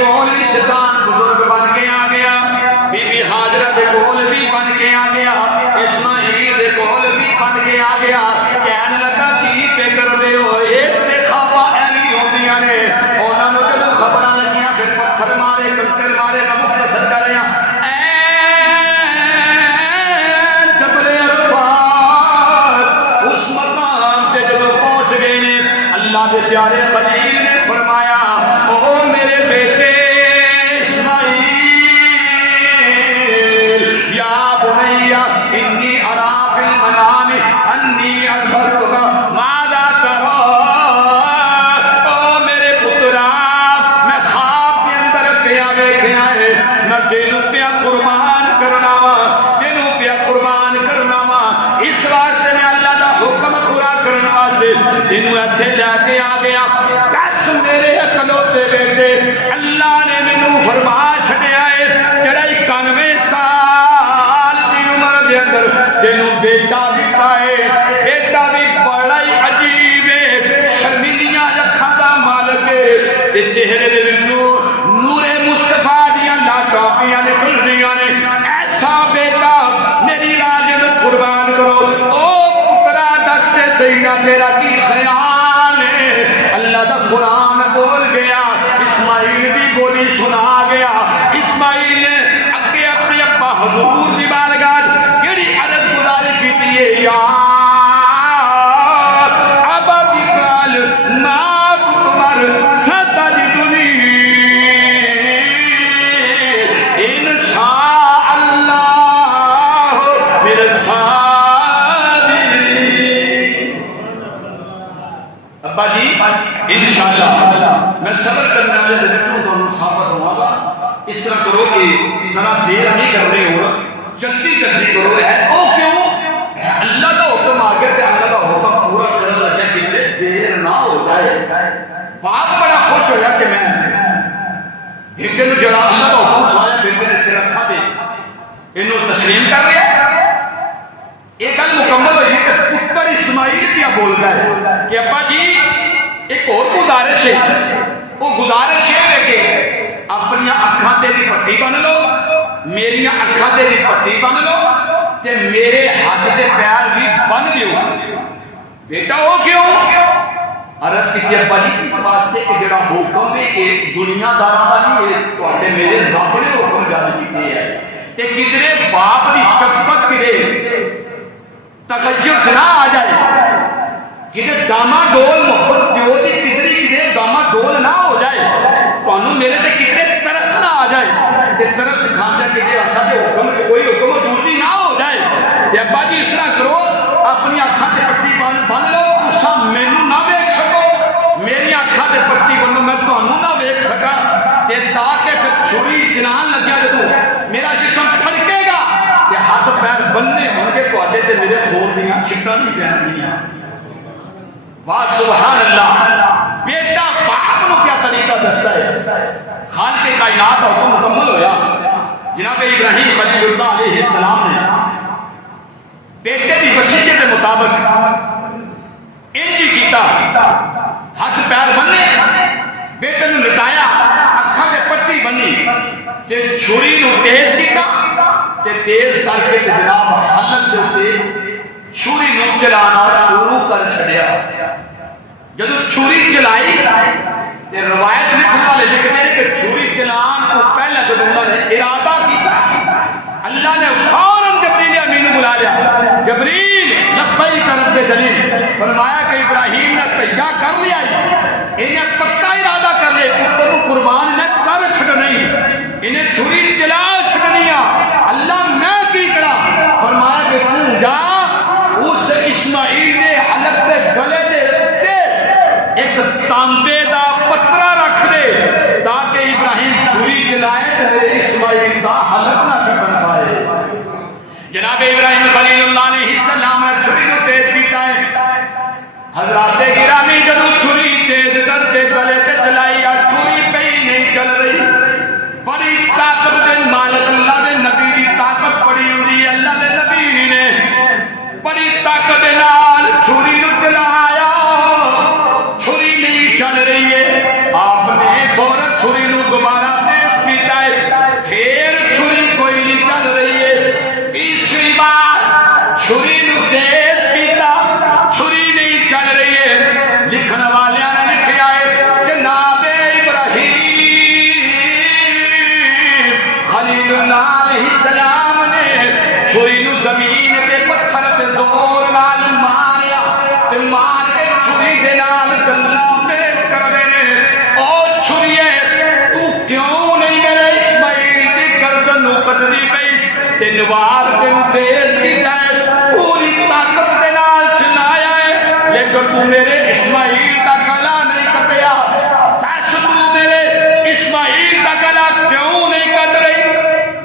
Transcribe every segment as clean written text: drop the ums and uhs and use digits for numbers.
کول بھی شیطان بزرگ بن کے آ گیا، بی بی ہاجرہ دے کول بھی بن کے آ گیا، اسماعیل دے کول بھی بن کے آ گیا۔ کہنے لگا کی پہ کر دے ہو، ایک تے خواباں ایویں ہوندیاں نے، انہاں نوں جدوں خبراں لگیاں پھر پتھر مارے کنکر مارے میں مختصر کر رہا جبل عرفات اس مقام تے جدوں پہنچ گئے نے، اللہ دے پیارے خلیل نے فرمایا او میرے بیٹے انی ارا فی المنام انی اذبحک ماذا تری، او میرے پترا میں خواب کے اندر پیا ویکھیا ہے، میں تینوں پیا قربان کرنا وا، تینوں پیا قربان کرنا وا، اس واسطے میں اللہ دا حکم پورا کرنے واسطے تینوں ایتھے لے کے آ گیا۔ دس میرے اکلوتے بیٹے، اللہ نے مینوں فرما چھڈیا ہے جڑا 91 سال دی عمر دے اندر تینوں بیٹا دیتا ہے، بیٹا بھی بڑا ہی عجیب ہے، شرمیلیاں اکھاں دا مالک ہے، تے چہرے دے وچوں نور مصطفیٰ دیاں لاٹاپیاں نکلدیاں نے، ایسا بیٹا میری راہ دے قربان کرو۔ او پترا دس تے سیدہ تیرا کی خیال ہے؟ اللہ دا قرآن بول گیا، اسماعیل دی بولی سنا گیا۔ اسماعیل نے اگے اپنے ابا حضور دی بارگاہ کیڑی عرض گزارش کیتی ہے، یا ابا بکال ما تمر ستجدنی انشاء اللہ میرے صابرین۔ ابا جی انشاءاللہ میں صبر کرنے والے دے وچوں تانوں ثابت ہوا گا، اس طرح کرو کہ ذرا دیر نہیں کرنے ہو، جلدی جلدی کرو۔ ہے او کیوں؟ اللہ کا حکم آ گیا کہ اللہ کا حکم پورا کرنے لگا کہ دیر نہ ہو جائے۔ باپ بڑا خوش ہویا کہ میں بیٹے نوں جڑا اللہ کا حکم سنایا بیٹے نے سر رکھا دے اینوں تسلیم کر لیا۔ ایک گل مکمل ہوئی کہ پتر اسماعیل کیا بولتا ہے کہ ابا جی ایک اور گزارش ہے، وہ گزارش ہے کہ اپنی اکھاں تے دی پٹی بن لو، میری اکھاں تے دی پٹی بن لو تے میرے ہاتھ تے پیر بھی بن دیو۔ بیٹا وہ کیوں؟ عرض کی ابا جی اس واسطے کہ جڑا حکم ہے کہ دنیا داراں دا نہیں ہے، تواڈے میرے رب نے حکم جاری کیتے ہے تے کدرے باپ دی شفقت کدے تغیر نہ آ جائے، کدھر ڈاما ڈول محبت پیو دی کدری کدھر ڈاما ڈول نہ ہو جائے، تانوں میرے تے کدھر ترس نہ آ جائے، تے ترس کھاندا کہ اللہ دے حکم سے کوئی حکم ٹوٹی نہ ہو جائے۔ تے ابا جی اس طرح کرو اپنی اکھاں تے پٹی بن لو، تساں مینوں نہ ویکھ سکو، میری اکھاں تے پٹی بنو میں تانوں نہ ویکھ سکاں، تے تاکہ پھر چھری جنان لگیا جدوں میرا جسم پھڑکے گا تے ہاتھ پیر بننے ہون گے تواڈے تے میرے خون دیاں چھٹاں نہیں پہننیاں۔ واہ سبحان اللہ، بیٹا باپ نو کیا طریقہ دستا ہے۔ خالق کائنات کا حکم مکمل ہویا، جناب ابراہیم خلیل اللہ علیہ السلام نے بیٹے کی وصیت کے مطابق انج کیتا، ہاتھ پیر بننے، بیٹے نو لٹایا، اکھاں تے پٹی بنی تے چھری نو تیز کیتا تے تیز کر کے جناب حلق دے اوتے چھری نو چلانا شروع کر چھڑیا۔ جدو چھری چلائی تے روایت لکھن والے لکھتے ہیں کہ چھری چلان کو پہلے جب انہوں نے ارادہ کیتا، اللہ نے فوراً جبریل امین بلا لیا، جبریل لبیک رب جلیل، فرمایا کہ ابراہیم نے تیار کر لیا، انہیں پکا ارادہ کر لیا پتر کو قربان نے کر چھڑنی، انہیں چھری چلا چھڑنی، اللہ میں کی کرا، فرمایا کہ تو جا اس اسماعیل دے حلق دے گلے دے ایک تانبے دا پتھرا رکھ دے تاکہ ابراہیم چھری چلائے تو میرے اسماعیل دا حلق نہ بن پائے۔ جناب ابراہیم خلیل اللہ علیہ السلام نے چھری کو تیز کیتا ہے، حضرات گرامی جدو چھری تیز کر کے گلے تے چلائی اور چھری پہ ہی نہیں چل رہی، بڑی طاقت دے مالک اللہ دے نبی دی طاقت بڑی ہوئی ہے، اللہ دے نبی نے بڑی طاقت دے نال چھری نو چلایا، چھری نہیں چل رہی ہے، آپ نے فوراً چھری نو دوبارہ 3 ਵਾਰ ਤੈਨੂੰ ਤੇਜ਼ ਕੀਤਾ ਹੈ, ਪੂਰੀ ਤਾਕਤ ਦੇ ਨਾਲ ਚਲਾਇਆ ਹੈ, ਲੇਕਿਨ ਤੂੰ ਮੇਰੇ ਇਸਮਾਈਲ ਦਾ ਗਲਾ ਨਹੀਂ ਕੱਟਿਆ। ਦੱਸ ਤੂੰ ਮੇਰੇ ਇਸਮਾਈਲ ਦਾ ਗਲਾ ਕਿਉਂ ਨਹੀਂ ਕੱਟ ਰਹੀ?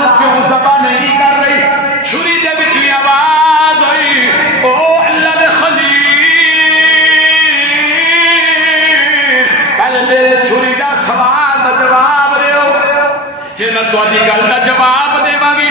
ਨੂੰ ਕਿਉਂ ਜ਼ਬਾ ਨਹੀਂ ਕਰ ਰਹੀ? ਛੁਰੀ ਦੇ ਵਿੱਚ ਵੀ ਆਵਾਜ਼ ਆਈ, ਓ ਅੱਲਾ ਦੇ ਖਲੀਲ, ਕੱਲ ਮੇਰੇ ਛੁਰੀ ਦਾ ਸਵਾਲ ਦਾ ਜਵਾਬ ਦਿਓ, ਫਿਰ ਮੈਂ ਤੁਹਾਡੀ ਗੱਲ ਦਾ ਜਵਾਬ ਦੇਵਾਂਗੀ।